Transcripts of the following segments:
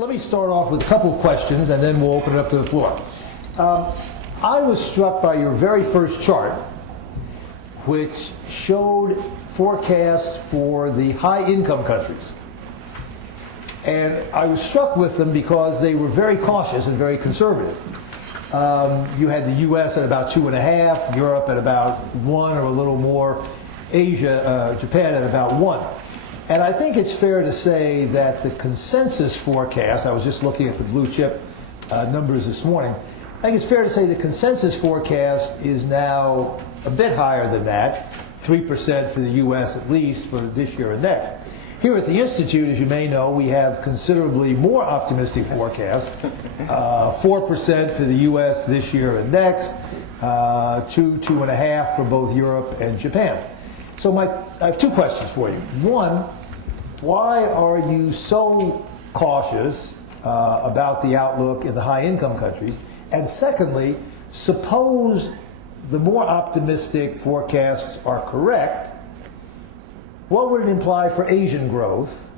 Let me start off with a couple of questions, and then we'll open it up to the floor. I was struck by your very first chart, which showed forecasts for the high-income countries. And I was struck with them because they were very cautious and very conservative. You had the U.S. at about 2.5, Europe at about 1 or a little more, Asia, Japan at about 1. And I think it's fair to say that the consensus forecast, I was just looking at the blue chip numbers this morning, I think it's fair to say the consensus forecast is now a bit higher than that, 3% for the U.S. at least for this year and next. Here at the Institute, as you may know, we have considerably more optimistic forecasts, 4% for the U.S. this year and next, 2.5 for both Europe and Japan. So I have two questions for you. One, why are you so cautious about the outlook in the high-income countries? And secondly, suppose the more optimistic forecasts are correct, what would it imply for Asian growth,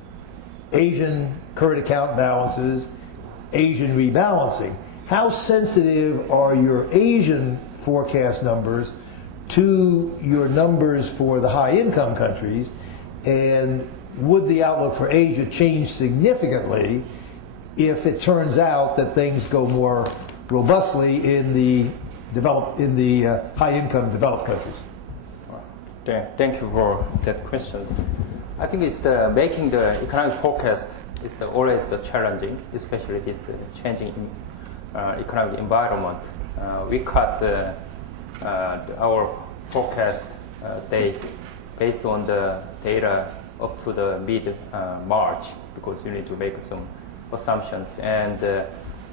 Asian current account balances, Asian rebalancing? How sensitive are your Asian forecast numbers to your numbers for the high-income countries? And would the outlook for Asia change significantly if it turns out that things go more robustly in the high-income developed countries? Thank you for that question. I think it's making the economic forecast is always the challenging, especially this changing economic environment. We cut our forecast date based on the data up to the mid-March because you need to make some assumptions. And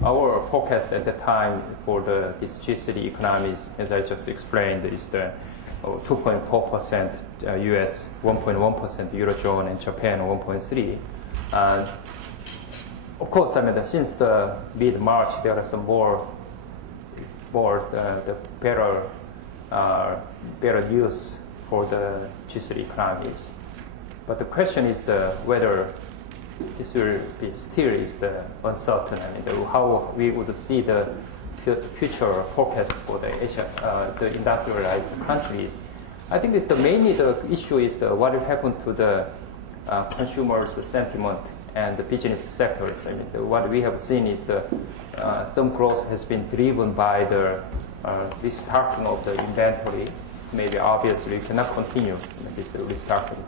our forecast at the time for these G-city economies, as I just explained, is the 2.4% US, 1.1% Eurozone, and Japan 1.3%. Of course, I mean, since the mid-March, there are some more the better news for the G-city economies. But the question is whether this will be still is the uncertain. I mean, how we would see the future forecast for the Asia, the industrialized countries. I think it's mainly the issue is what will happen to the consumers' sentiment and the business sectors. I mean, what we have seen is some growth has been driven by the restocking of the inventory. It's maybe obviously you cannot continue this restocking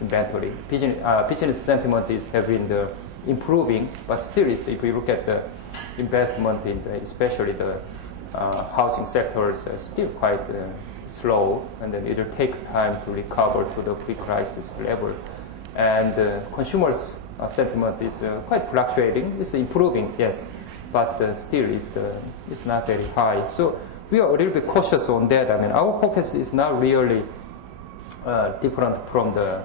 inventory. Business sentiment have been improving, but still, if you look at the investment in especially the housing sectors, still quite slow, and then it will take time to recover to the pre-crisis level. And consumers' sentiment is quite fluctuating. It's improving, yes, but still it's not very high. So we are a little bit cautious on that. I mean, our forecast is not really different from the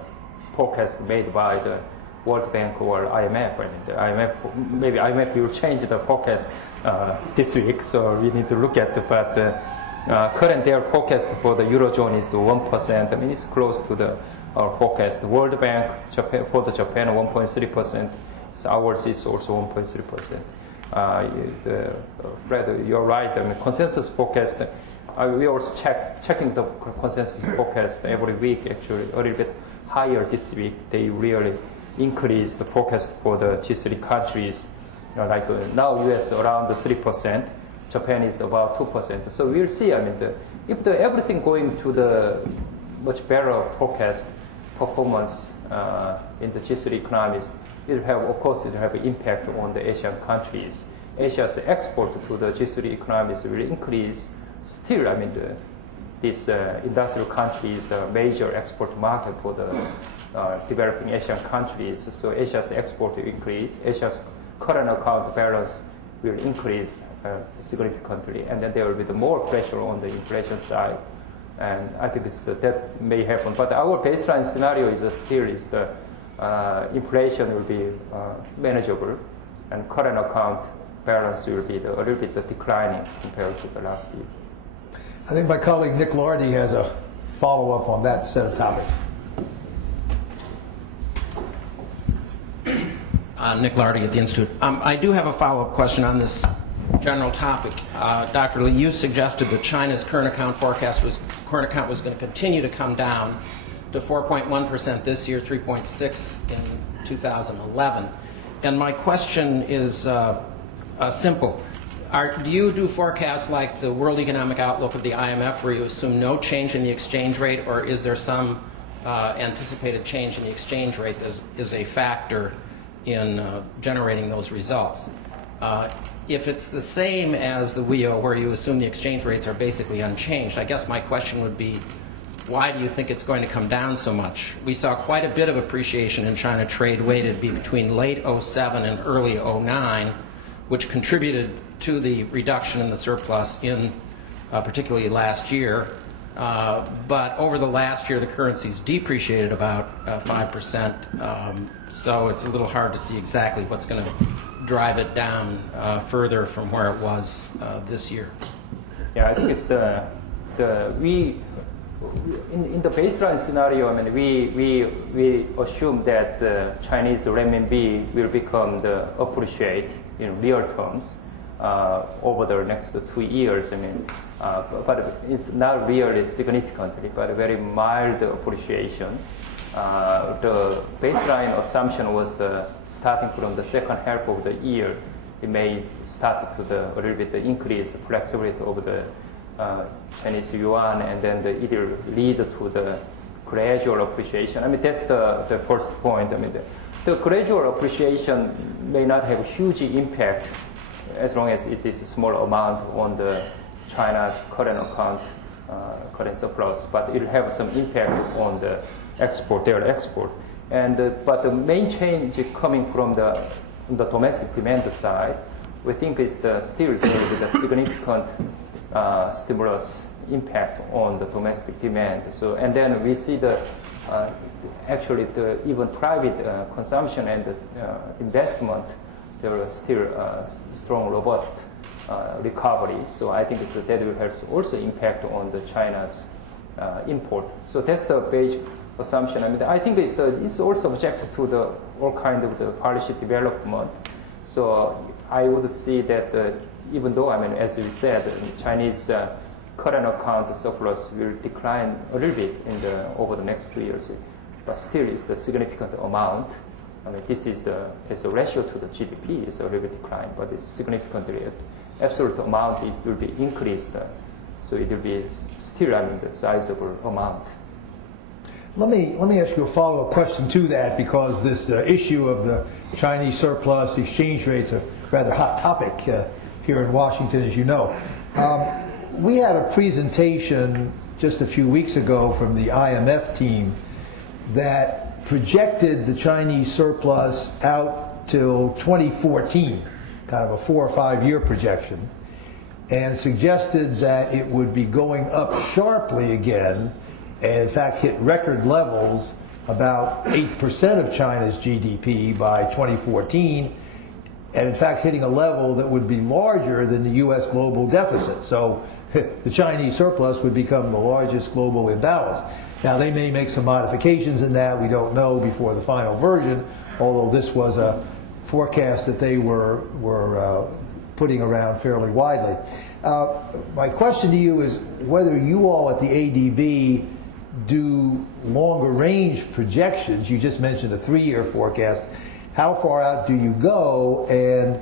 forecast made by the World Bank or IMF. I mean, the IMF, maybe IMF will change the forecast this week, so we need to look at it. But current their forecast for the Eurozone is 1%. I mean, it's close to our forecast. The World Bank for the Japan 1.3%. Ours is also 1.3%. Fred, you're right. I mean, consensus forecast. We also checking the consensus forecast every week. Actually, a little bit higher this week. They really increase the forecast for the G3 countries. Like now, US around 3%. Japan is about 2%. So we'll see. I mean, if everything going to the much better forecast performance in the G3 economies, it will have, of course, it will have an impact on the Asian countries. Asia's export to the G3 economies will increase. Still, I mean, these industrial countries are major export market for the developing Asian countries. So Asia's export will increase. Asia's current account balance will increase significantly, and then there will be more pressure on the inflation side. And I think that may happen. But our baseline scenario is still the inflation will be manageable, and current account balance will be a little bit declining compared to the last year. I think my colleague Nick Lardy has a follow-up on that set of topics. Nick Lardy at the Institute. I do have a follow-up question on this general topic. Dr. Lee, you suggested that China's current account was going to continue to come down to 4.1% this year, 3.6% in 2011. And my question is simple. Do you do forecasts like the World Economic Outlook of the IMF, where you assume no change in the exchange rate, or is there some anticipated change in the exchange rate that is a factor in generating those results? If it's the same as the WEO, where you assume the exchange rates are basically unchanged, I guess my question would be, why do you think it's going to come down so much? We saw quite a bit of appreciation in China trade weighted between late 07 and early 09, which contributed to the reduction in the surplus in particularly last year. But over the last year, the currency's depreciated about 5%. So it's a little hard to see exactly what's going to drive it down further from where it was this year. Yeah, I think it's in the baseline scenario. I mean, we assume that the Chinese renminbi will become the appreciate in real terms over the next 2 years. I mean, but it's not really significantly, but a very mild appreciation. The baseline assumption was starting from the second half of the year, it may start to a little bit increase flexibility of the Chinese yuan, and then it will lead to the gradual appreciation. I mean, that's the first point. I mean, the gradual appreciation may not have a huge impact as long as it is a small amount on the China's current account, current surplus, but it will have some impact on the their export. And but the main change coming from the domestic demand side, we think is still there is a significant stimulus impact on the domestic demand. So, and then we see actually even private consumption and investment, there are still strong, robust recovery. So I think that will have also impact on the China's import. So that's the basic assumption. I mean, I think it's also subject to all kind of the policy development. So I would see that even though, I mean, as you said, Chinese current account surplus will decline a little bit over the next 2 years, but still it's a significant amount. I mean, this is as a ratio to the GDP is a little bit decline, but it's significantly absolute amount will be increased. So it will be still, I mean, the sizable amount. Let me ask you a follow-up question to that, because this issue of the Chinese surplus, exchange rates, a rather hot topic here in Washington, as you know. We had a presentation just a few weeks ago from the IMF team that projected the Chinese surplus out till 2014, kind of a 4 or 5 year projection, and suggested that it would be going up sharply again, and in fact hit record levels, about 8% of China's GDP by 2014, and in fact hitting a level that would be larger than the U.S. global deficit. So the Chinese surplus would become the largest global imbalance. Now, they may make some modifications in that. We don't know before the final version, although this was a forecast that they were putting around fairly widely. My question to you is whether you all at the ADB do longer range projections. You just mentioned a 3-year forecast. How far out do you go? And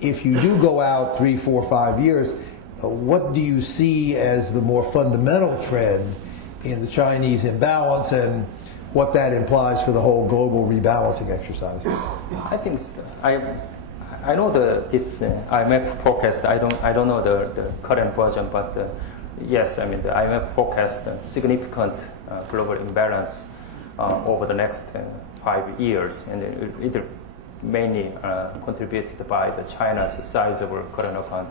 if you do go out 3, 4, 5 years, what do you see as the more fundamental trend in the Chinese imbalance, and what that implies for the whole global rebalancing exercise? I think I know this IMF forecast. I don't know the current version, but yes, I mean the IMF forecast significant global imbalance over the next 5 years, and it mainly contributed by the China's sizable current account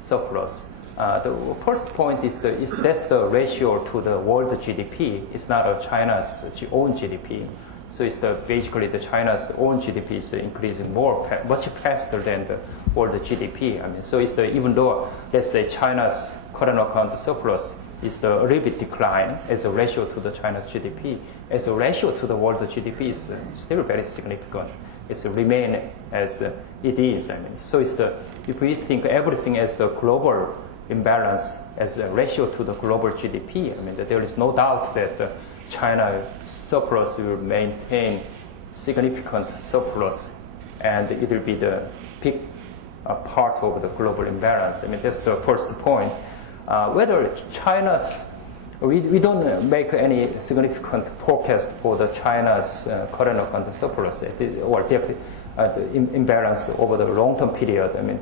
surplus. The first point is that's the ratio to the world GDP. It's not China's own GDP. So it's basically the China's own GDP is increasing much faster than the world GDP. I mean, so it's even though let's say China's current account surplus is a little bit decline as a ratio to the China's GDP, as a ratio to the world GDP is still very significant. it's remain as it is. I mean, so it's if we think everything as the global imbalance as a ratio to the global GDP, I mean, there is no doubt that China surplus will maintain significant surplus, and it will be the big part of the global imbalance. I mean, that's the first point. Whether China's, we don't make any significant forecast for the China's current account surplus or deficit imbalance over the long-term period. I mean,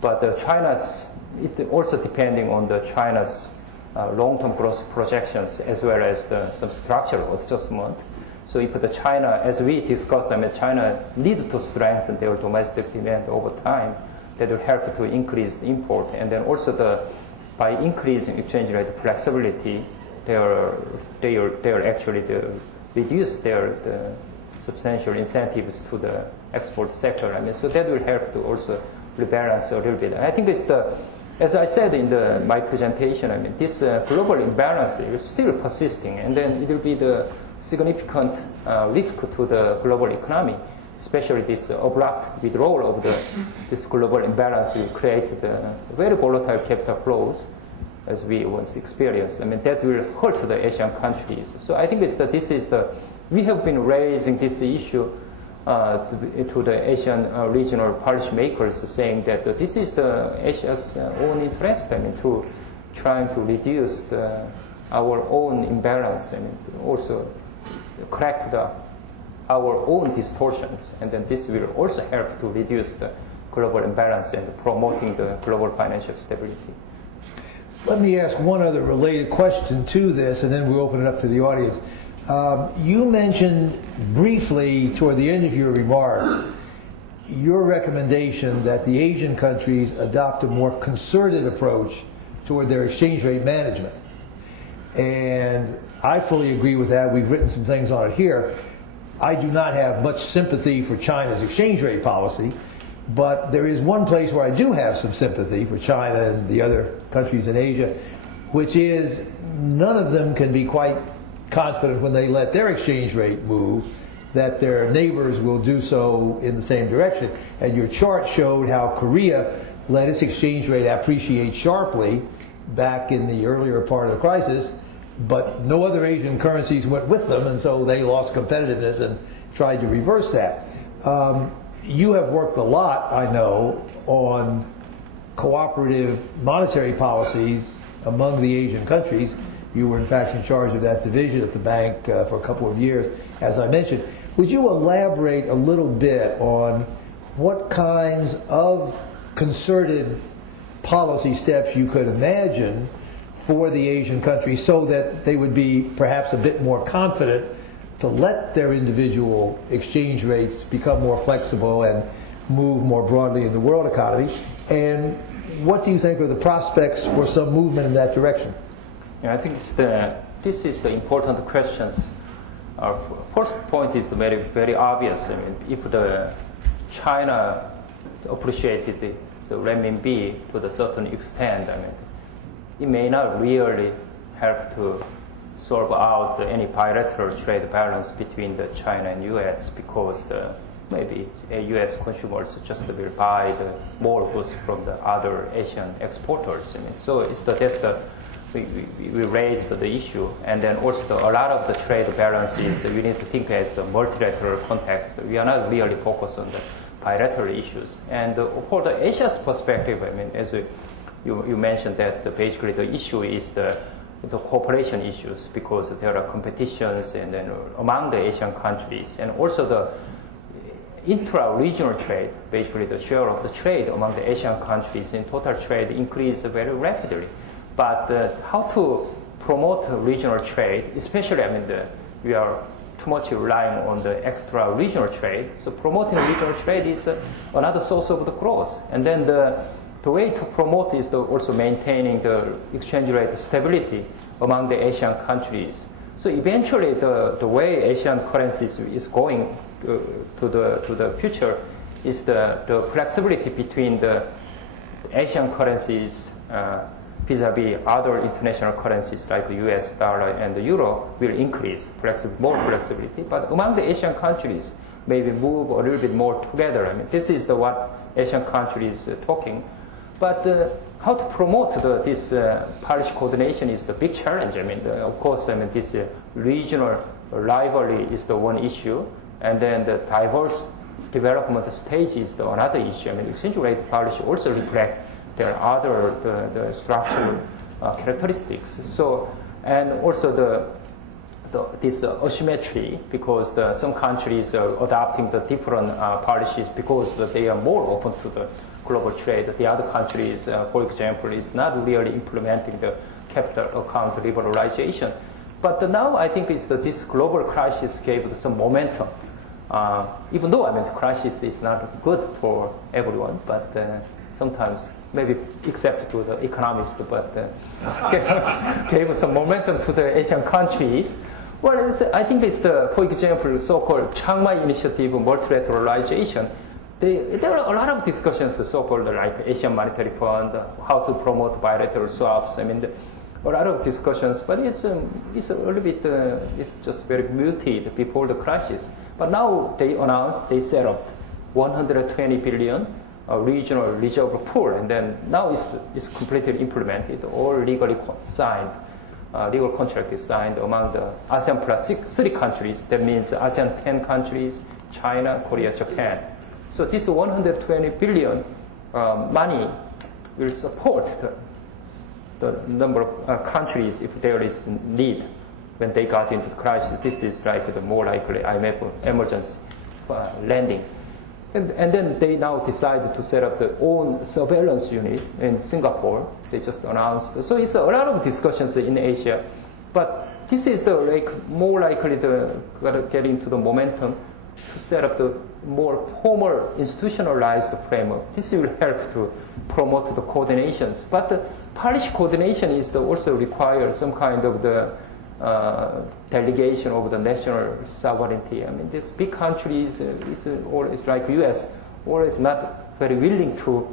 but China's is also depending on the China's long-term growth projections as well as some structural adjustment. So if the China, as we discussed, I mean, China need to strengthen their domestic demand over time, that will help to increase the import. And then also by increasing exchange rate flexibility, they are actually reduce the substantial incentives to the export sector. I mean, so that will help to also rebalance a little bit. And I think it's as I said in my presentation, I mean, this global imbalance is still persisting, and then it will be the significant risk to the global economy, especially this abrupt withdrawal of this global imbalance will create the very volatile capital flows as we once experienced. I mean, that will hurt the Asian countries. So I think we have been raising this issue to the Asian regional policymakers, saying that this is the Asia's own interest, I mean, to trying to reduce our own imbalance and also correct our own distortions, and then this will also help to reduce the global imbalance and promoting the global financial stability. Let me ask one other related question to this, and then we'll open it up to the audience. You mentioned briefly toward the end of your remarks your recommendation that the Asian countries adopt a more concerted approach toward their exchange rate management. And I fully agree with that. We've written some things on it here. I do not have much sympathy for China's exchange rate policy, but there is one place where I do have some sympathy for China and the other countries in Asia, which is none of them can be quite confident when they let their exchange rate move that their neighbors will do so in the same direction. And your chart showed how Korea let its exchange rate appreciate sharply back in the earlier part of the crisis, but no other Asian currencies went with them, and so they lost competitiveness and tried to reverse that. You have worked a lot, I know, on cooperative monetary policies among the Asian countries. You were, in fact, in charge of that division at the bank for a couple of years, as I mentioned. Would you elaborate a little bit on what kinds of concerted policy steps you could imagine for the Asian countries so that they would be perhaps a bit more confident to let their individual exchange rates become more flexible and move more broadly in the world economy? And what do you think are the prospects for some movement in that direction? Yeah, I think this is the important questions. Our first point is very, very obvious. I mean, if China appreciated the renminbi to a certain extent, I mean, it may not really help to solve out any bilateral trade balance between the China and U.S. because maybe U.S. consumers just will buy more goods from the other Asian exporters. I mean, so we raised the issue, and then also a lot of the trade balances we need to think as the multilateral context. We are not really focused on the bilateral issues. And for the Asia's perspective, I mean, as you mentioned that basically the issue is the cooperation issues because there are competitions and then among the Asian countries, and also the intra-regional trade, basically the share of the trade among the Asian countries in total trade increased very rapidly. But how to promote regional trade, especially, I mean, we are too much relying on the extra regional trade. So promoting regional trade is another source of the growth. And then the way to promote is also maintaining the exchange rate stability among the Asian countries. So eventually, the way Asian currencies is going to the future is the flexibility between the Asian currencies vis-a-vis other international currencies like the US dollar and the euro will increase, more flexibility. But among the Asian countries, maybe move a little bit more together. I mean, this is what Asian countries talking. But how to promote this policy coordination is the big challenge. I mean, of course, I mean, this regional rivalry is the one issue, and then the diverse development stage is another issue. I mean, exchange rate policy also reflect their other the structural characteristics. So, and also this asymmetry, because some countries are adopting the different policies because they are more open to the global trade. The other countries, for example, is not really implementing the capital account liberalization. But now I think this global crisis gave some momentum. Even though, I mean, the crisis is not good for everyone, but sometimes, maybe except to the economists, but gave some momentum to the Asian countries. Well, I think for example, so-called Jong-Wha initiative, multilateralization. There are a lot of discussions, so-called like Asian Monetary Fund, how to promote bilateral swaps. I mean, a lot of discussions, but it's a little bit, it's just very muted before the crisis. But now they announced they set up 120 billion regional reserve pool, and then now it's completely implemented, all legally signed. Legal contract is signed among the ASEAN plus 3 countries. That means ASEAN 10 countries, China, Korea, Japan. So this 120 billion money will support the number of countries if there is need when they got into the crisis. This is like the more likely IMF emergency lending. And then they now decided to set up their own surveillance unit in Singapore. They just announced. So it's a lot of discussions in Asia. But this is more likely to get into the momentum to set up the more formal institutionalized framework. This will help to promote the coordinations. But the policy coordination is also requires some kind of the delegation of the national sovereignty. I mean, these big countries, it's like U.S., always not very willing to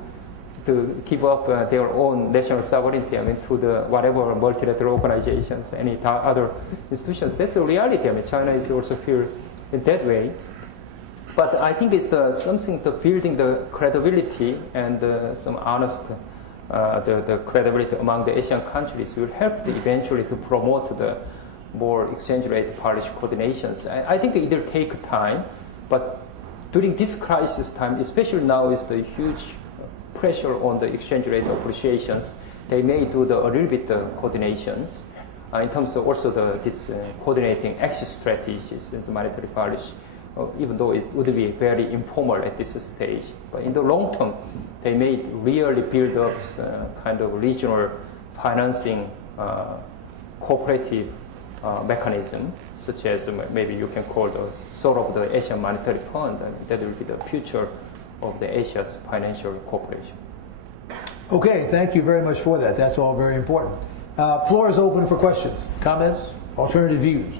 give up their own national sovereignty. I mean, to the whatever multilateral organizations, any other institutions. That's the reality. I mean, China is also here in that way. But I think it's something to building the credibility and some honest the credibility among the Asian countries will help eventually to promote the more exchange rate policy coordinations. I think it will take time, but during this crisis time, especially now is the huge pressure on the exchange rate appreciations, they may do a little bit coordinations in terms of also this coordinating exit strategies in the monetary policy, even though it would be very informal at this stage. But in the long term, they may really build up kind of regional financing cooperative mechanism, such as maybe you can call those sort of the Asian Monetary Fund. That will be the future of the Asia's financial cooperation. Okay, thank you very much for that. That's all very important. Floor is open for questions, comments, alternative views.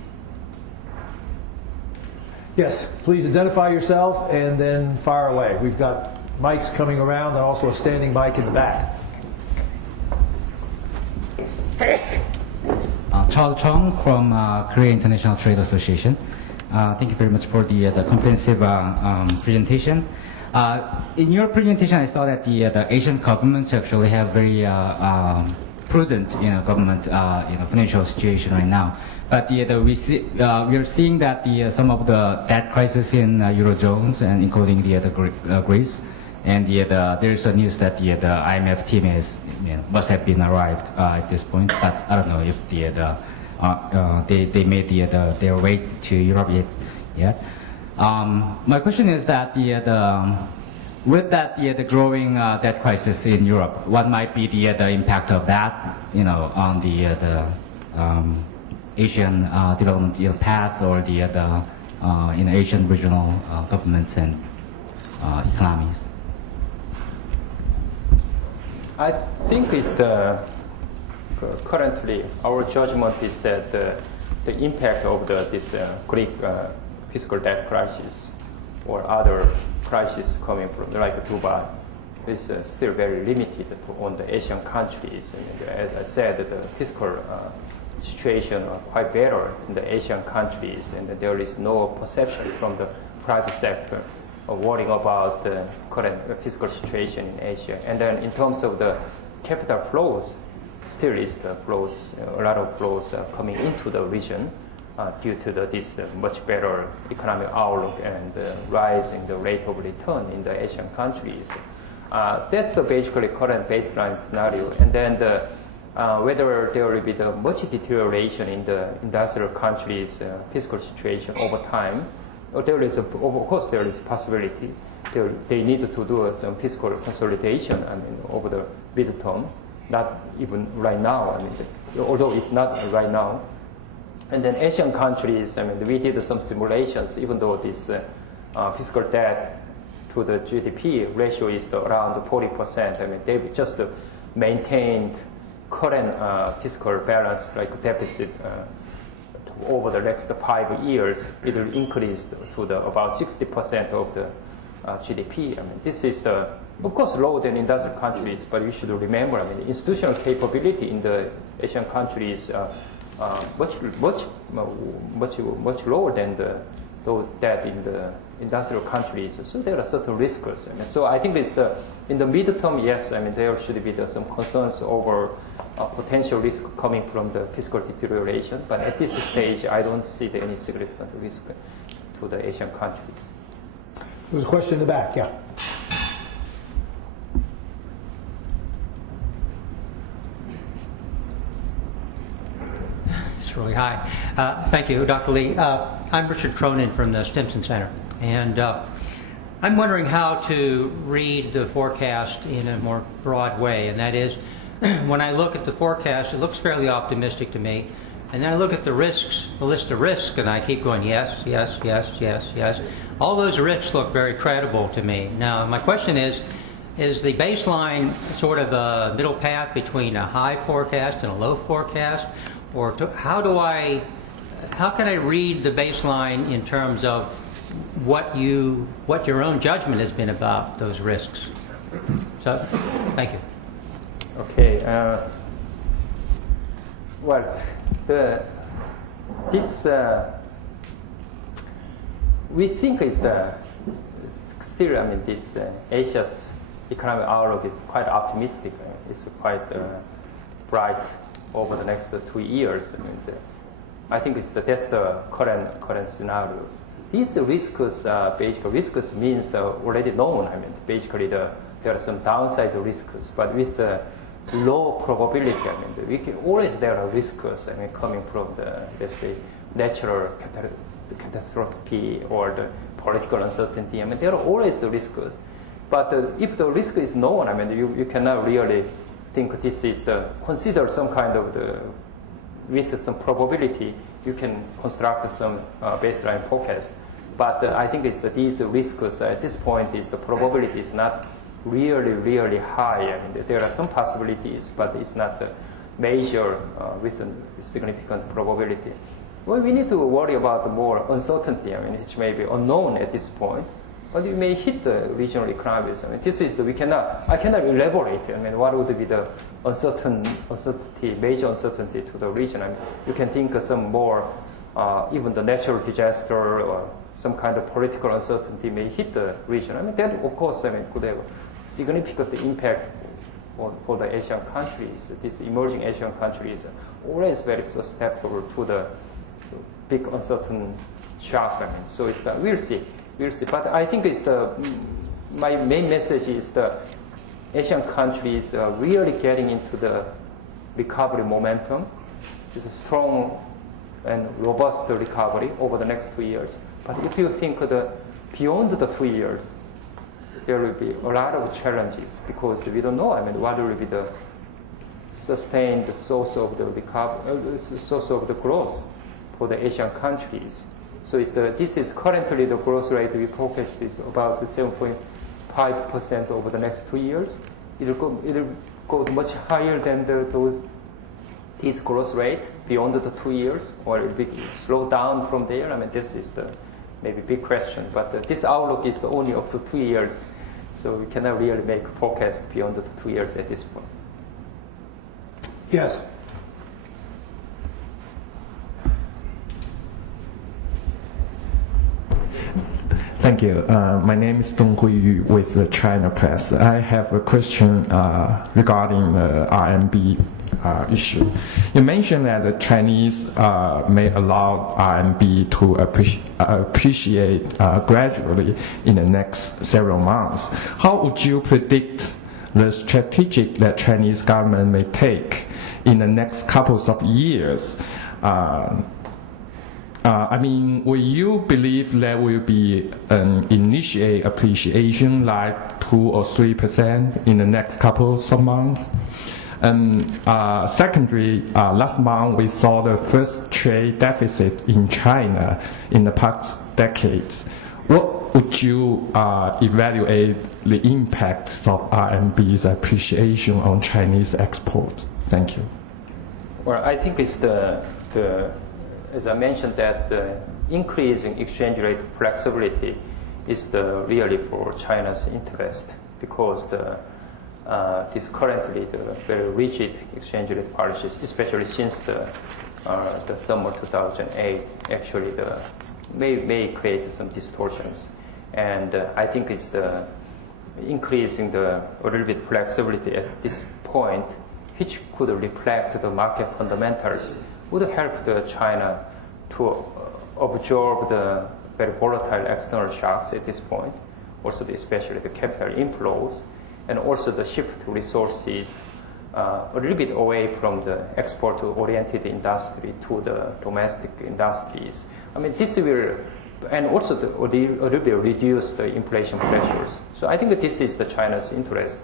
Yes, please identify yourself and then fire away. We've got mics coming around and also a standing mic in the back. Charles Chong from Korea International Trade Association. Thank you very much for the comprehensive presentation. In your presentation, I saw that the Asian governments actually have very prudent government financial situation right now. But we are seeing that some of the debt crisis in Eurozones, and including Greece, and there's a news that the IMF team must have been arrived at this point. But I don't know if they made their way to Europe yet. My question is that with that the growing debt crisis in Europe, what might be the impact of that on the Asian development path, or the Asian regional governments and economies? I think it's currently our judgment is that the impact of this Greek fiscal debt crisis or other crisis coming from like Dubai is still very limited on the Asian countries. And as I said, the fiscal situation are quite better in the Asian countries, and there is no perception from the private sector worrying about the current fiscal situation in Asia. And then in terms of the capital flows, still is the flows, a lot of flows coming into the region due to this much better economic outlook and rise in the rate of return in the Asian countries. That's the basically current baseline scenario. And then whether there will be much deterioration in the industrial countries' fiscal situation over time, there is of course there is a possibility. They need to do some fiscal consolidation. I mean, over the midterm, not even right now. I mean, although it's not right now. And then Asian countries. I mean, we did some simulations. Even though this fiscal debt to the GDP ratio is around 40%. I mean, they've just maintained current fiscal balance, like deficit. Over the next 5 years, it will increase to about 60% of the GDP. I mean, this is of course, lower than industrial countries, but you should remember, I mean, the institutional capability in the Asian countries much lower than that in the industrial countries. So there are certain risks. I mean, so I think in the midterm, yes, I mean, there should be some concerns over potential risk coming from the fiscal deterioration. But at this stage, I don't see any significant risk to the Asian countries. There's a question in the back, yeah. Really high. Thank you, Dr. Lee. I'm Richard Cronin from the Stimson Center, and I'm wondering how to read the forecast in a more broad way, and that is, when I look at the forecast, it looks fairly optimistic to me, and then I look at the risks, the list of risks, and I keep going, yes, yes, yes, yes, yes. All those risks look very credible to me. Now, my question is the baseline sort of a middle path between a high forecast and a low forecast? Or how can I read the baseline in terms of what your own judgment has been about those risks? So, thank you. Okay. Well, we think it's still. I mean, this Asia's economic outlook is quite optimistic. It's quite bright over the next 2 years. I mean, I think that's the current scenarios. These risks, basically risks means already known. I mean, basically there are some downside risks, but with low probability. I mean, there are risks. I mean, coming from the, let's say, natural catastrophe or the political uncertainty. I mean, there are always the risks. But if the risk is known, I mean, you cannot really think this is consider some kind of with some probability, you can construct some baseline forecast. But I think it's these risks at this point the probability is not really high. I mean, there are some possibilities, but it's not major with a significant probability. Well, we need to worry about more uncertainty. I mean, which may be unknown at this point. But it may hit the regional economies. I mean, this is I cannot elaborate. I mean, what would be the major uncertainty to the region? I mean, you can think of some more, even the natural disaster or some kind of political uncertainty may hit the region. I mean, that of course, I mean, could have significant impact for the Asian countries. These emerging Asian countries are always very susceptible to the big uncertain shock. I mean, so we'll see. But I think my main message is the Asian countries are really getting into the recovery momentum. It's a strong and robust recovery over the next 2 years. But if you think beyond the 2 years, there will be a lot of challenges because we don't know. I mean, what will be the sustained source of the recovery, source of the growth for the Asian countries. So this is currently the growth rate we forecast is about 7.5% over the next 2 years. It'll go much higher than this growth rate beyond the 2 years, or it'll be slow down from there. I mean, this is maybe big question, but this outlook is only up to 2 years, so we cannot really make a forecast beyond the 2 years at this point. Yes. Thank you. My name is Donghui Yu with the China Press. I have a question regarding the RMB issue. You mentioned that the Chinese may allow RMB to appreciate gradually in the next several months. How would you predict the strategy that Chinese government may take in the next couple of years? Will you believe there will be an initial appreciation like 2 or 3% in the next couple of months? And secondly, last month we saw the first trade deficit in China in the past decades. What would you evaluate the impact of RMB's appreciation on Chinese exports? Thank you. Well, I think it's as I mentioned, that the increasing exchange rate flexibility is really for China's interest, because this currently the very rigid exchange rate policies, especially since the summer 2008, actually may create some distortions. And I think it's increasing a little bit flexibility at this point, which could reflect the market fundamentals, would help China to absorb the very volatile external shocks at this point, also especially the capital inflows, and also the shift to resources a little bit away from the export-oriented industry to the domestic industries. I mean, this will, and also a little bit reduce the inflation pressures. So I think that this is China's interest.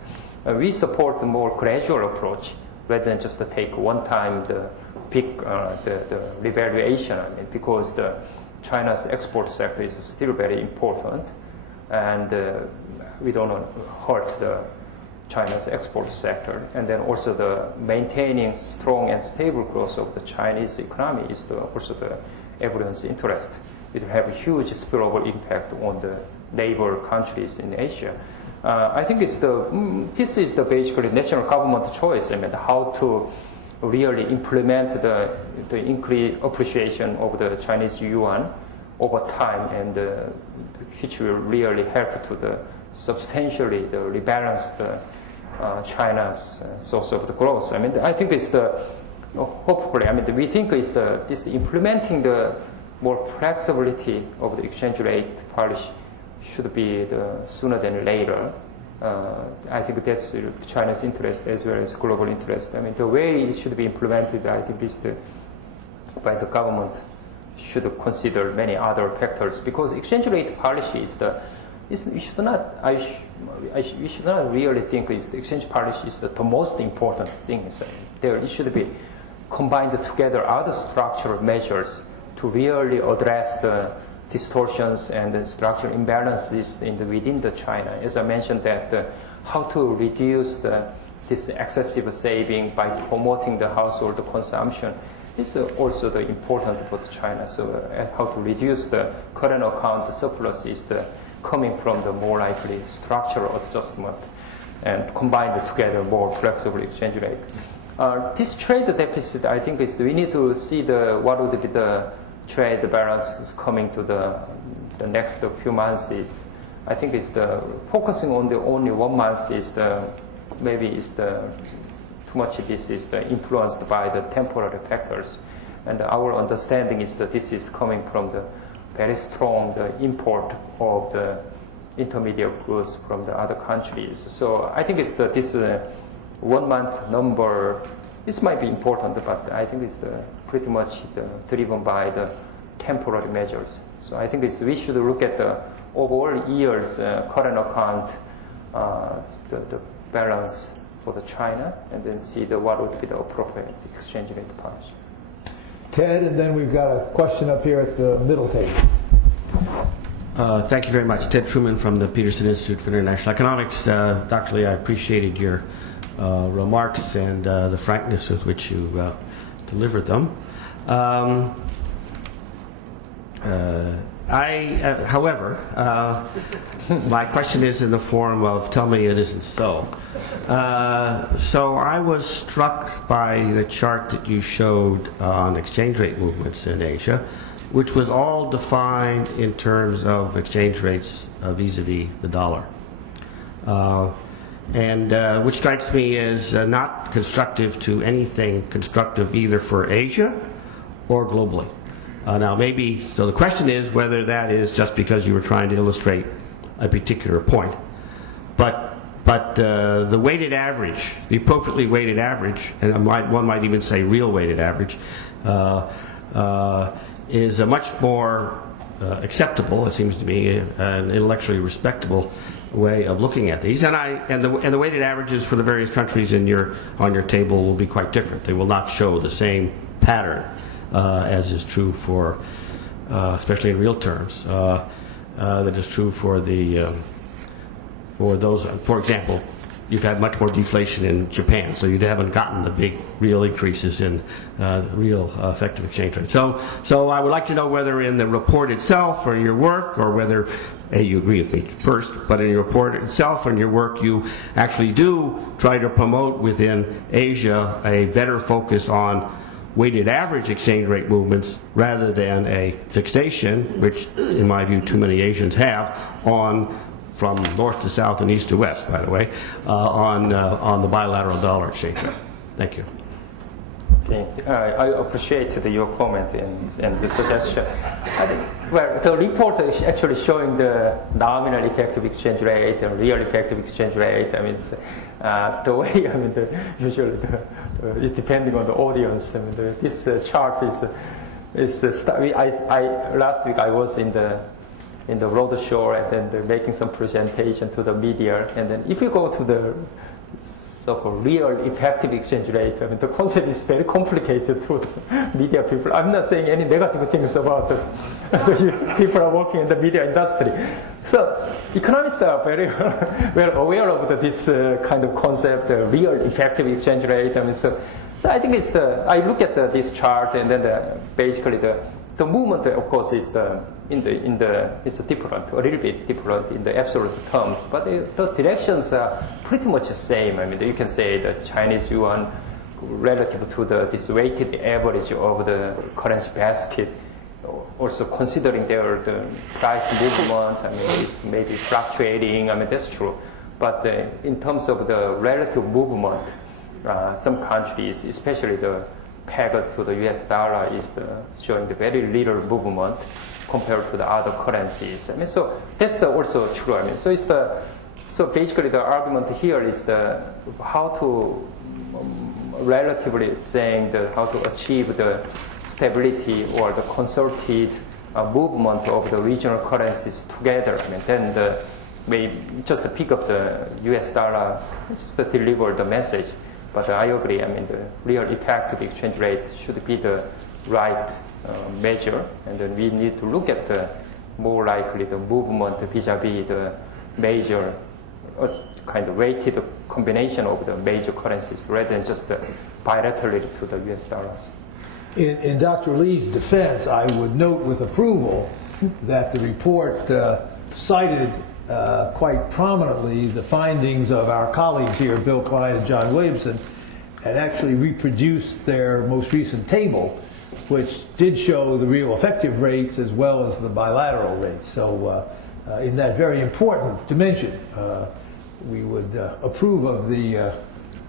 We support a more gradual approach rather than just to take one time the revaluation, because China's export sector is still very important, and we don't want to hurt China's export sector. And then also the maintaining strong and stable growth of the Chinese economy is also everyone's interest. It will have a huge spillover impact on the neighbor countries in Asia. I think this is basically national government choice. How to really implement the increased appreciation of the Chinese yuan over time, and which will really help to substantially rebalance China's source of the growth. I think it's hopefully. We think it's this implementing the more flexibility of the exchange rate policy should be sooner than later. I think that's China's interest as well as global interest. The way it should be implemented, I think, is by the government should consider many other factors, because exchange rate policy we should not really think the exchange policy is the most important thing. It should be combined together other structural measures to really address the distortions and the structural imbalances within China. As I mentioned, that how to reduce this excessive saving by promoting the household consumption is also important for China. So how to reduce the current account surplus is coming from the more likely structural adjustment, and combine it together more flexible exchange rate. This trade deficit, I think, we need to see what would be the trade balance coming to the next few months. I think focusing on only 1 month maybe too much. This is influenced by the temporary factors, and our understanding is that this is coming from the very strong import of the intermediate goods from the other countries. So I think this 1 month number. This might be important, but I think it's pretty much driven by the temporary measures. So I think we should look at the overall year's current account, the balance for China, and then see what would be the appropriate exchange rate policy. Ted, and then we've got a question up here at the middle table. Thank you very much. Ted Truman from the Peterson Institute for International Economics. Dr. Lee, I appreciated your remarks and the frankness with which you delivered them. However, my question is in the form of tell me it isn't so. So I was struck by the chart that you showed on exchange rate movements in Asia. which was all defined in terms of exchange rates vis-a-vis the dollar. Which strikes me as not constructive to anything constructive either for Asia or globally. Now maybe, so the question is whether that is just because you were trying to illustrate a particular point. But the weighted average, the appropriately weighted average, and one might even say real weighted average, is a much more acceptable, it seems to me, an intellectually respectable way of looking at these. And the weighted averages for the various countries on your table will be quite different. They will not show the same pattern as is true for, especially in real terms, that is true for those. For example, you've had much more deflation in Japan, so you haven't gotten the big real increases in real effective exchange rate. So I would like to know whether in the report itself or in your work, or whether you agree with me first, but in your report itself or in your work you actually do try to promote within Asia a better focus on weighted average exchange rate movements rather than a fixation, which in my view too many Asians have, on from north to south and east to west, by the way, on the bilateral dollar exchange rate. Thank you. Okay. I appreciate your comment and the suggestion. I think, well, the report is actually showing the nominal effective exchange rate and real effective exchange rate. I mean, the way, I mean, usually it's depending on the audience. I mean, this chart is last week I was in the road show and then making some presentation to the media, and then if you go to the so-called real effective exchange rate, I mean, the concept is very complicated to the media people. I'm not saying any negative things about the people are working in the media industry. So economists are very well aware of this kind of concept, real effective exchange rate. I mean, so I think it's I look at this chart, and then basically the movement, of course, is it's different, a little bit different in the absolute terms, but the directions are pretty much the same. I mean, you can say the Chinese yuan relative to this weighted average of the currency basket, also considering the price movement, I mean, it's maybe fluctuating. I mean, that's true. But in terms of the relative movement, some countries, especially the pegged to the US dollar, is showing the very little movement compared to the other currencies. I mean, so that's also true. I mean, so basically the argument here is how to relatively saying how to achieve the stability or the concerted movement of the regional currencies together. I mean, then we just pick up the US dollar, just deliver the message. But I agree. I mean, the real effective exchange rate should be the right measure, and then we need to look at more likely the movement vis-a-vis the major kind of weighted combination of the major currencies rather than just bilaterally to the US dollars. In Dr. Lee's defense, I would note with approval that the report cited quite prominently the findings of our colleagues here, Bill Klein and John Williamson, and actually reproduced their most recent table, which did show the real effective rates as well as the bilateral rates. So in that very important dimension, we would approve of the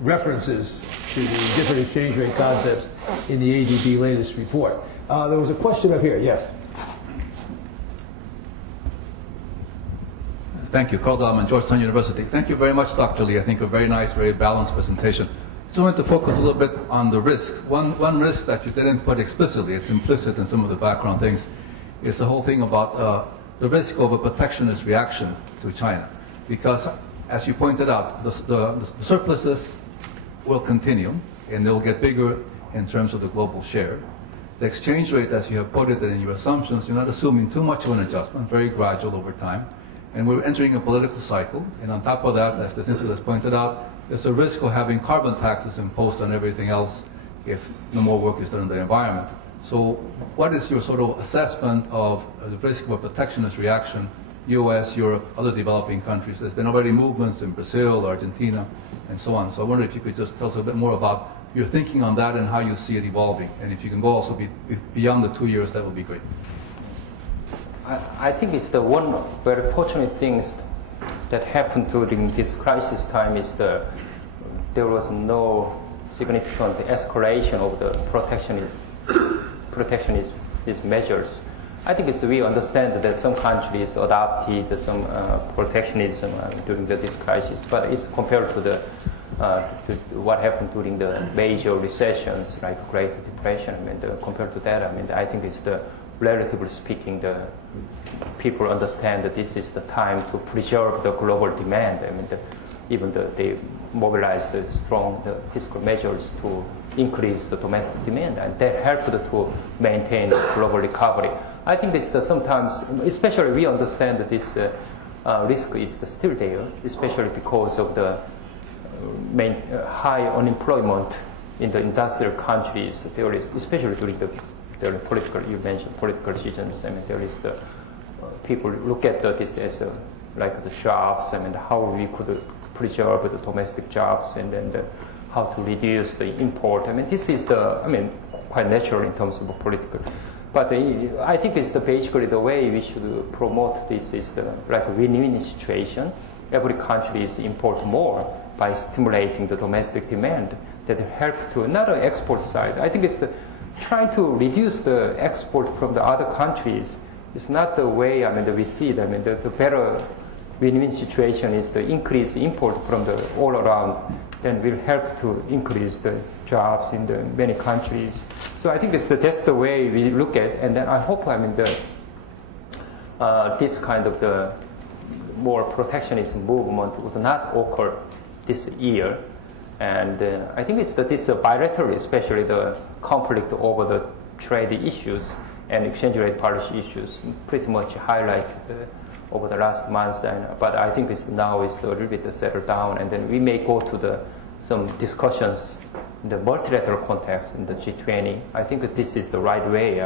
references to the different exchange rate concepts in the ADB latest report. There was a question up here. Yes. Thank you. Carl Dahlman, Georgetown University. Thank you very much, Dr. Lee. I think a very nice, very balanced presentation. So I wanted to focus a little bit on the risk. One risk that you didn't put explicitly, it's implicit in some of the background things, is the whole thing about the risk of a protectionist reaction to China. Because, as you pointed out, the surpluses will continue, and they'll get bigger in terms of the global share. The exchange rate, as you have put it in your assumptions, you're not assuming too much of an adjustment, very gradual over time. And we're entering a political cycle, and on top of that, as the Institute has pointed out, there's a risk of having carbon taxes imposed on everything else if no more work is done in the environment. So what is your sort of assessment of the risk of a protectionist reaction, US, Europe, other developing countries? There's been already movements in Brazil, Argentina, and so on. So I wonder if you could just tell us a bit more about your thinking on that and how you see it evolving. And if you can go also beyond the 2 years, that would be great. I think it's the one very fortunate things that happened during this crisis time is there was no significant escalation of the protectionist measures. I think we understand that some countries adopted some protectionism during this crisis, but it's compared to what happened during the major recessions like Great Depression. Compared to that, I think it's relatively speaking, the people understand that this is the time to preserve the global demand. Even they mobilized the strong fiscal measures to increase the domestic demand, and that helped to maintain global recovery. I think this sometimes, especially we understand that this risk is still there, especially because of the high unemployment in the industrial countries. There is, especially during the political, you mentioned political decisions. There is the people look at this as like the jobs. How we could preserve the domestic jobs, and then how to reduce the import. This is quite natural in terms of political. But I think it's basically the way we should promote this is like a win-win situation. Every country is import more by stimulating the domestic demand that help to not on export side. I think it's trying to reduce the export from the other countries. It's not the way that we see it. The better win-win situation is the increase import from the all around, then will help to increase the jobs in the many countries. So I think that's the way we look at it. And then I hope this kind of the more protectionist movement would not occur this year. And I think it's this bilateral, especially the conflict over the trade issues and exchange rate policy issues, pretty much highlight over the last months. But I think now it's a little bit settled down, and then we may go to some discussions in the multilateral context in the G20. I think that this is the right way.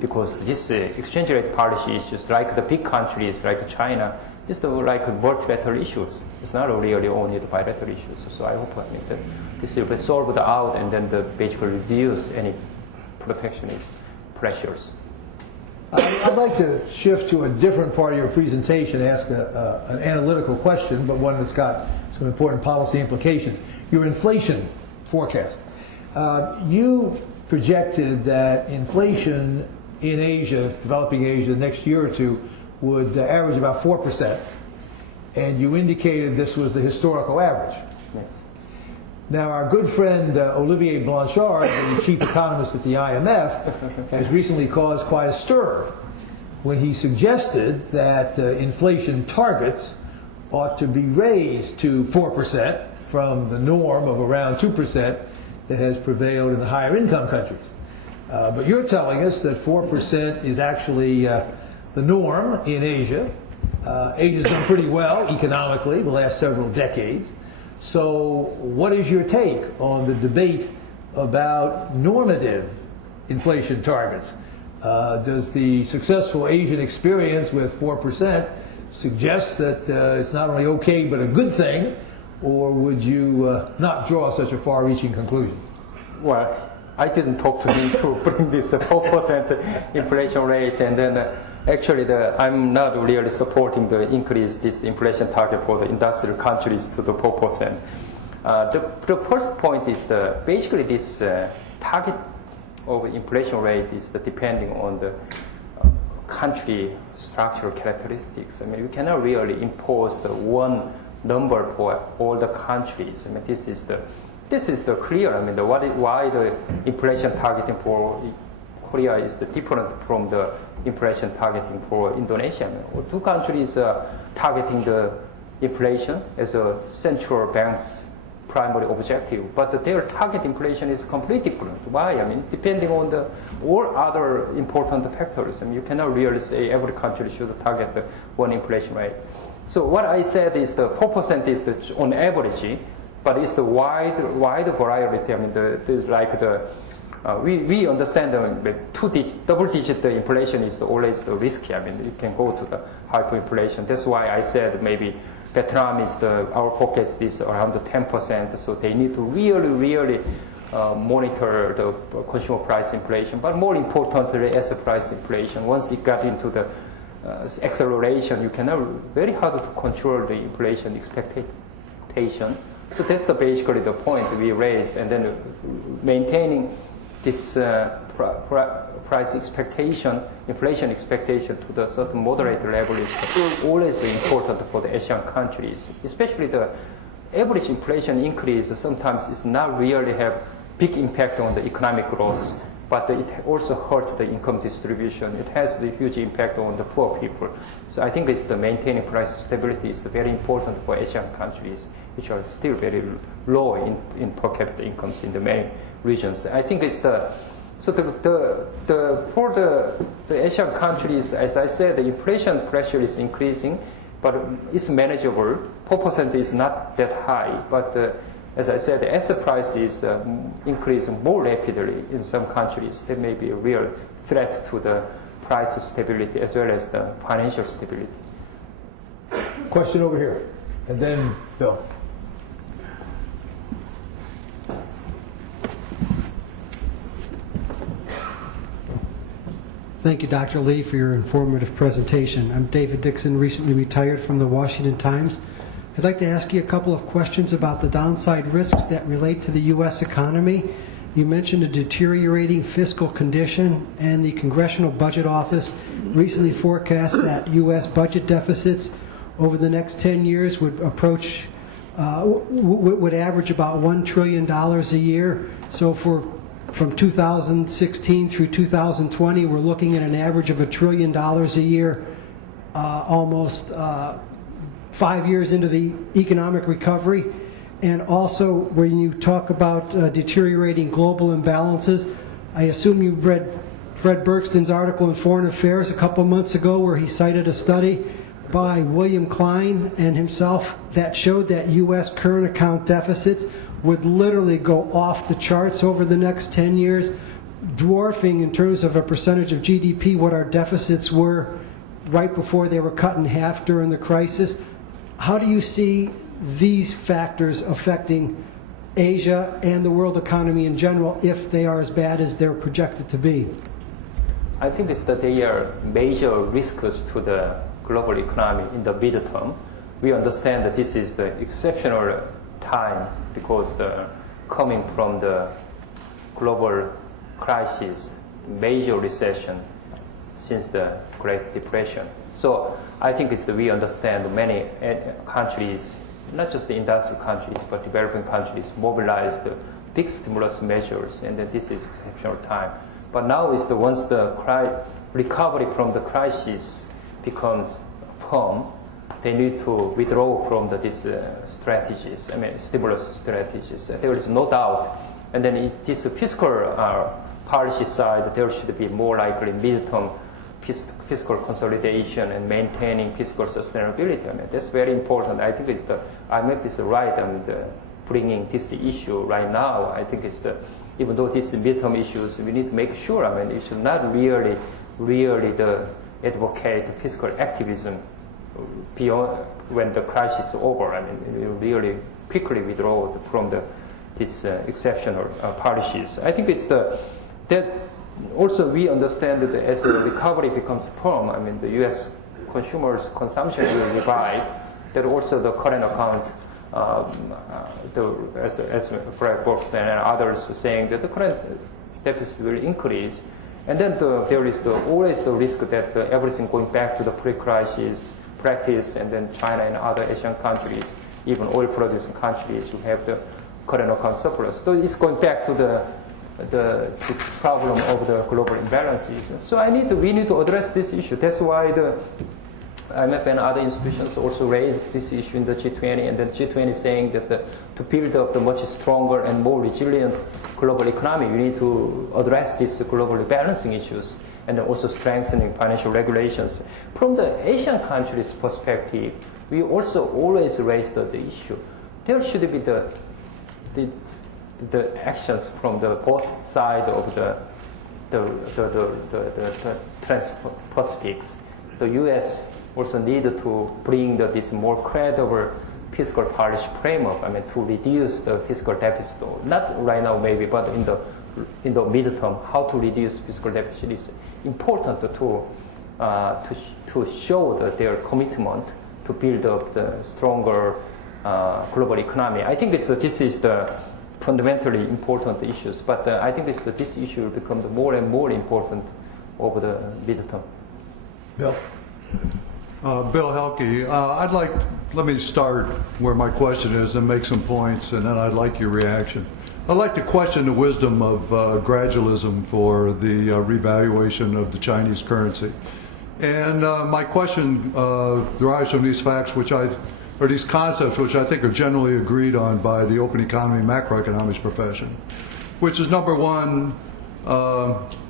Because this exchange rate policy issues, like the big countries like China, is like multilateral issues. It's not really only the bilateral issues. So I hope that this will be solved out, and then basically reduce any protectionist pressures. I'd like to shift to a different part of your presentation, ask an analytical question, but one that's got some important policy implications. Your inflation forecast. You projected that inflation in Asia, developing Asia, the next year or two would average about 4%, and you indicated this was the historical average. Yes. Now, our good friend Olivier Blanchard, the chief economist at the IMF, has recently caused quite a stir when he suggested that inflation targets ought to be raised to 4% from the norm of around 2% that has prevailed in the higher income countries. But you're telling us that 4% is actually the norm in Asia. Asia's done pretty well economically the last several decades. So what is your take on the debate about normative inflation targets? Does the successful Asian experience with 4% suggest that it's not only okay but a good thing, or would you not draw such a far-reaching conclusion? Well, I didn't talk to him to bring this 4% inflation rate, and then actually I'm not really supporting the increase this inflation target for the industrial countries to the 4%. The first point is basically this target of inflation rate is depending on the country structural characteristics. We cannot really impose the one number for all the countries. This is the clear. Why the inflation targeting for Korea is different from the inflation targeting for Indonesia. Two countries are targeting the inflation as a central bank's primary objective, but their target inflation is completely different. Why? Depending on all other important factors. You cannot really say every country should target one inflation rate. So what I said is the 4% is on average, but it's the wide variety. We understand double-digit inflation is always the risky. You can go to the hyperinflation. That's why I said maybe Vietnam is our forecast is around 10%. So they need to really monitor the consumer price inflation, but more importantly, asset price inflation. Once it got into the acceleration, you cannot very hard to control the inflation expectation. So that's basically the point we raised, and then maintaining this price expectation, inflation expectation to the certain moderate level is always important for the Asian countries, especially the average inflation increase sometimes is not really have big impact on the economic growth, but it also hurts the income distribution. It has the huge impact on the poor people. So I think it's the maintaining price stability is very important for Asian countries, which are still very low in per capita incomes in the many regions. I think it's for the Asian countries, as I said, the inflation pressure is increasing, but it's manageable. 4% is not that high, but as I said, the asset prices increase more rapidly in some countries. There may be a real threat to the price stability as well as the financial stability. Question over here, and then Bill. Thank you, Dr. Lee, for your informative presentation. I'm David Dixon, recently retired from the Washington Times. I'd like to ask you a couple of questions about the downside risks that relate to the U.S. economy. You mentioned a deteriorating fiscal condition, and the Congressional Budget Office recently forecast that U.S. budget deficits over the next 10 years would approach, would average about $1 trillion a year. So from 2016 through 2020, we're looking at an average of $1 trillion a year, almost 5 years into the economic recovery. And also, when you talk about deteriorating global imbalances, I assume you read Fred Bergston's article in Foreign Affairs a couple months ago where he cited a study by William Klein and himself that showed that U.S. current account deficits would literally go off the charts over the next 10 years, dwarfing in terms of a percentage of GDP what our deficits were right before they were cut in half during the crisis. How do you see these factors affecting Asia and the world economy in general if they are as bad as they're projected to be? I think it's that they are major risks to the global economy in the midterm. We understand that this is the exceptional time because coming from the global crisis, major recession since the Great Depression. So I think it's that we understand many countries, not just the industrial countries, but developing countries mobilized big stimulus measures, and that this is exceptional time. But now is once the recovery from the crisis becomes firm, they need to withdraw from these strategies, stimulus strategies. There is no doubt. And then this fiscal policy side, there should be more likely midterm fiscal consolidation and maintaining fiscal sustainability. That's very important. I think the IMF is right bringing this issue right now. I think even though these midterm issues, we need to make sure. It should not really advocate fiscal activism beyond when the crisis is over. Really quickly withdraw from these exceptional policies. I think that also we understand that as the recovery becomes firm, the U.S. consumers' consumption will revive. That also the current account, as Fred Bergston and others saying that the current deficit will increase, and then there is always the risk that everything going back to the pre-crisis practice, and then China and other Asian countries, even oil-producing countries, who have the current account surplus. So it's going back to the problem of the global imbalances. So we need to address this issue. That's why the IMF and other institutions also raised this issue in the G20, and then G20 saying that to build up the much stronger and more resilient global economy, we need to address these global balancing issues and then also strengthening financial regulations. From the Asian countries' perspective, we also always raise the issue. There should be the actions from both sides of the Trans-Pacifics. The U.S. also needed to bring this more credible fiscal policy framework, to reduce the fiscal deficit. Not right now maybe, but in the midterm, how to reduce fiscal deficit is important to show that their commitment to build up the stronger global economy. I think this is the fundamentally important issues, but I think this issue will become more and more important over the midterm. Bill? Bill Helke, let me start where my question is and make some points, and then I'd like your reaction. I'd like to question the wisdom of gradualism for the revaluation of the Chinese currency. And my question derives from these facts, these concepts, which I think are generally agreed on by the open economy macroeconomics profession, which is number one,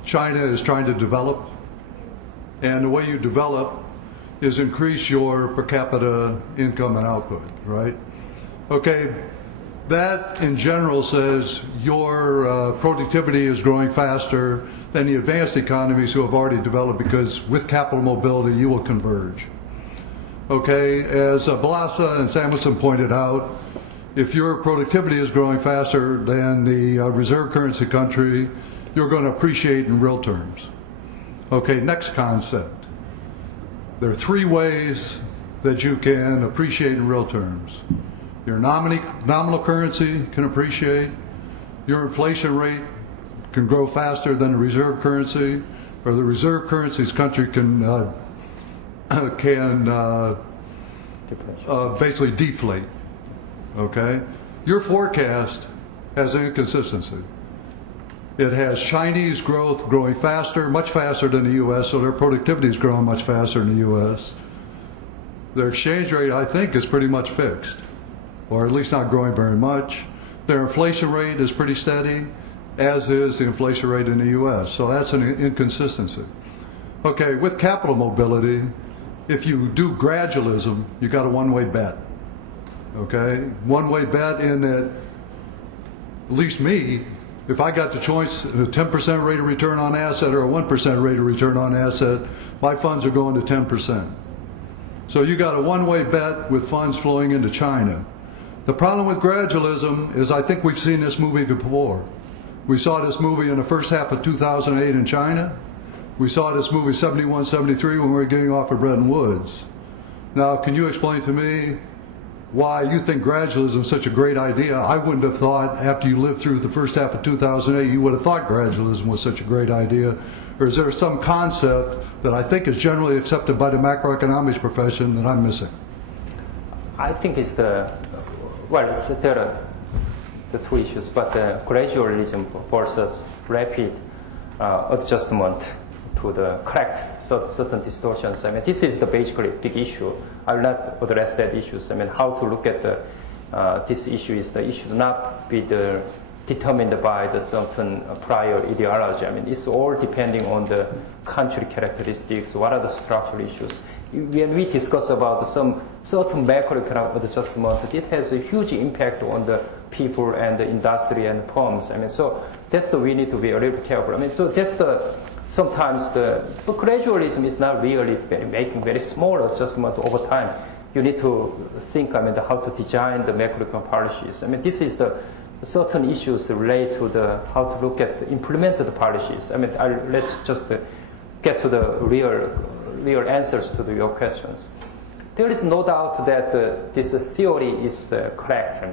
China is trying to develop, and the way you develop is increase your per capita income and output, right? Okay, that in general says your productivity is growing faster than the advanced economies who have already developed, because with capital mobility you will converge. Okay, as Blasa and Samuelson pointed out, if your productivity is growing faster than the reserve currency country, you're going to appreciate in real terms. Okay, next concept. There are three ways that you can appreciate in real terms. Your nominal currency can appreciate, your inflation rate can grow faster than the reserve currency, or the reserve currency's country can basically deflate. Okay? Your forecast has an inconsistency. It has Chinese growth growing faster, much faster than the U.S., so their productivity is growing much faster than the U.S. Their exchange rate, I think, is pretty much fixed, or at least not growing very much. Their inflation rate is pretty steady, as is the inflation rate in the U.S., so that's an inconsistency. Okay, with capital mobility, if you do gradualism, you got a one-way bet. Okay, one-way bet in that, at least me, if I got the choice, a 10% rate of return on asset or a 1% rate of return on asset, my funds are going to 10%. So you got a one-way bet with funds flowing into China. The problem with gradualism is I think we've seen this movie before. We saw this movie in the first half of 2008 in China. We saw this movie 71, 73 when we were getting off of Bretton Woods. Now, can you explain to me why you think gradualism is such a great idea? I wouldn't have thought, after you lived through the first half of 2008, you would have thought gradualism was such a great idea. Or is there some concept that I think is generally accepted by the macroeconomics profession that I'm missing? I think it's there are the two issues, but gradualism versus rapid adjustment to the correct certain distortions. This is the basically big issue. I will not address that issues. How to look at this issue is the issue not be determined by the certain prior ideology. It's all depending on the country characteristics. What are the structural issues? When we discuss about some certain macroeconomic adjustment, it has a huge impact on the people and the industry and firms. So that's we need to be a little careful. So that's but gradualism is not really making very small adjustment over time. You need to think, how to design the macroeconomic policies. This is the certain issues relate to how to look at implement the policies. Let's just get to the real answers to your questions. There is no doubt that this theory is correct.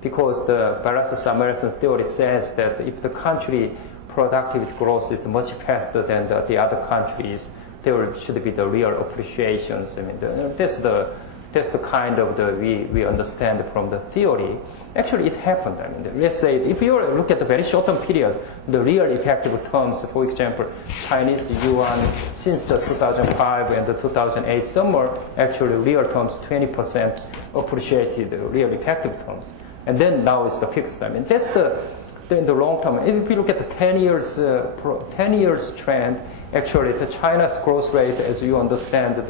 Because the Balassa-Samuelson theory says that if the country productivity growth is much faster than the other countries, there should be the real appreciations. That's the kind of we understand from the theory. Actually, it happened. Let's say if you look at the very short-term period, the real effective terms, for example, Chinese yuan since the 2005 and the 2008 summer, actually real terms 20% appreciated, real effective terms. And then now it's the fixed. That's in the long term. If you look at the 10 years trend, actually the China's growth rate, as you understand,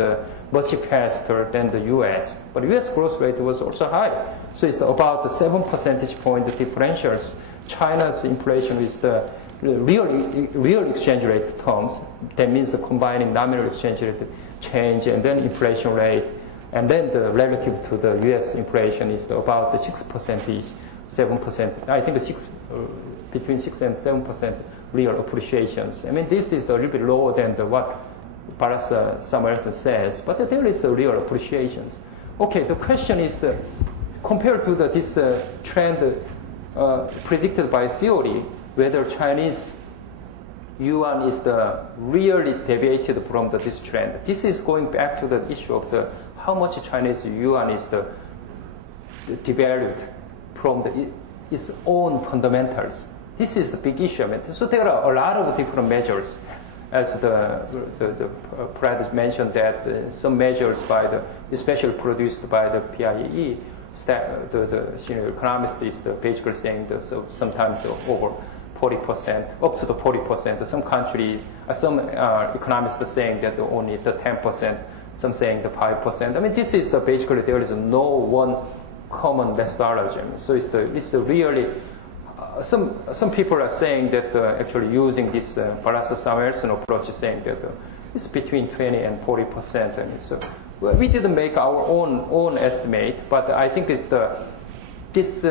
much faster than the U.S. But U.S. growth rate was also high. So it's about the 7 percentage point differentials. China's inflation is the real exchange rate terms. That means combining nominal exchange rate change and then inflation rate And then the relative to the U.S. inflation is about the 6%, 7%. I think between 6 and 7% real appreciations. I mean, this is a little bit lower than what Barasa Samuelson says, but there is the real appreciations. Okay, the question is compared to this trend predicted by theory, whether Chinese yuan is really deviated from this trend. This is going back to the issue of how much Chinese yuan is devalued from its own fundamentals. This is the big issue. I mean, so there are a lot of different measures, as the Brad mentioned, that some measures especially produced by the PIEE, the senior economist is basically saying that sometimes over 40%, up to the 40%. Some countries, some economists are saying that only the 10%, some saying the 5%. I mean, this is basically there is no one common methodology. I mean, so it's really some people are saying that actually using this Barasa Samuelson approach is saying that it's between 20 and 40%. I mean, so we didn't make our own estimate, but I think it's this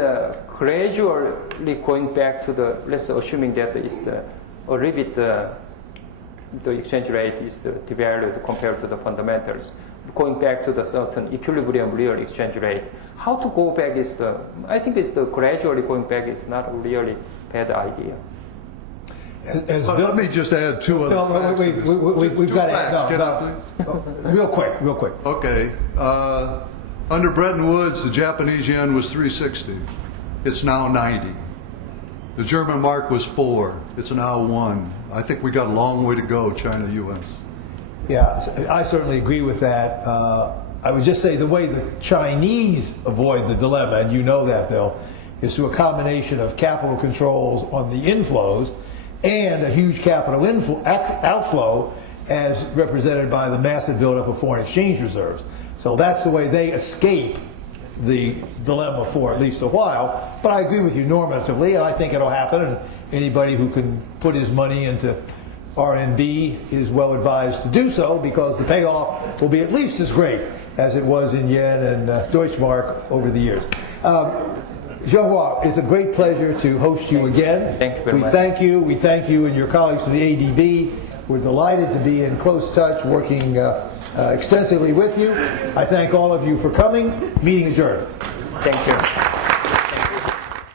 gradually going back to let's assuming that it's a little bit the exchange rate is devalued compared to the fundamentals. Going back to the certain equilibrium real exchange rate. How to go back is I think it's gradually going back is not a really bad idea. Let me just add two other facts. We've got to add. Real quick. Okay. Under Bretton Woods, the Japanese yen was 360. It's now 90. The German mark was 4. It's now 1. I think we got a long way to go, China-US. Yeah, I certainly agree with that. I would just say the way the Chinese avoid the dilemma, and you know that, Bill, is through a combination of capital controls on the inflows and a huge capital outflow as represented by the massive buildup of foreign exchange reserves. So that's the way they escape the dilemma for at least a while. But I agree with you normatively, and I think it'll happen, and anybody who can put his money into RMB is well advised to do so, because the payoff will be at least as great as it was in yen and Deutschmark over the years. Jong-Wha, it's a great pleasure to host you again. Thank you very much. We thank you and your colleagues from the ADB. We're delighted to be in close touch, working extensively with you. I thank all of you for coming. Meeting adjourned. Thank you.